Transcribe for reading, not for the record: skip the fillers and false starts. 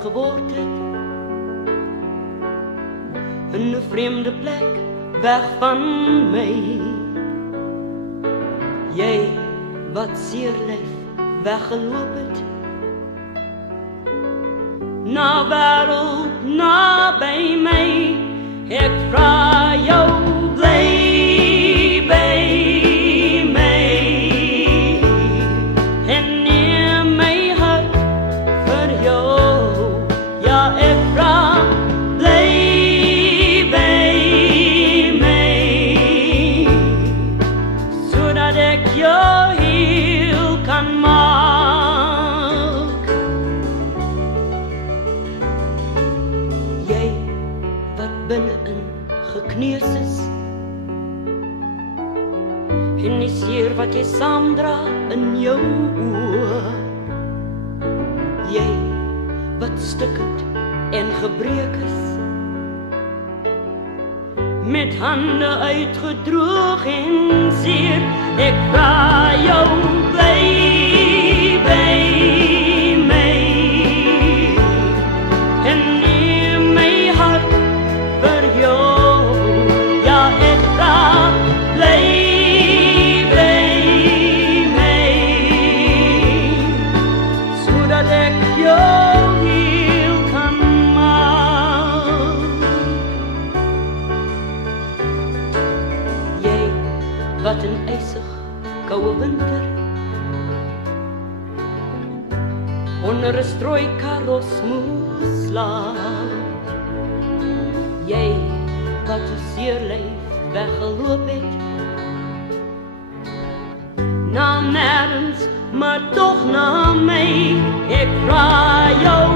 groot geword het. In 'n vreemde plek, weg van my. Jy wat seerlyf weggeloop het, na wêreld naby my. Ek vra jou, bly by my en neem my hart vir jou. Ja, ek vra, bly by my sodat ek jou heel kan maak. Jy wat binne-in gekneus is en die seer wat jy saamdra in jou oë. Jy wat stukkend en gebreek is, met hande uitgedroog en seer. Ek vra jou, bly by my en neem my hart vir jou. Ja, ek vra, bly by my sodat ek jou heel kan maak. Jy wat in ysig koue winter onder 'n strooi karos moes slaap. Jy wat so seerlyf weggeloop het, na nêrens, maar tog na my. Ek vra jou,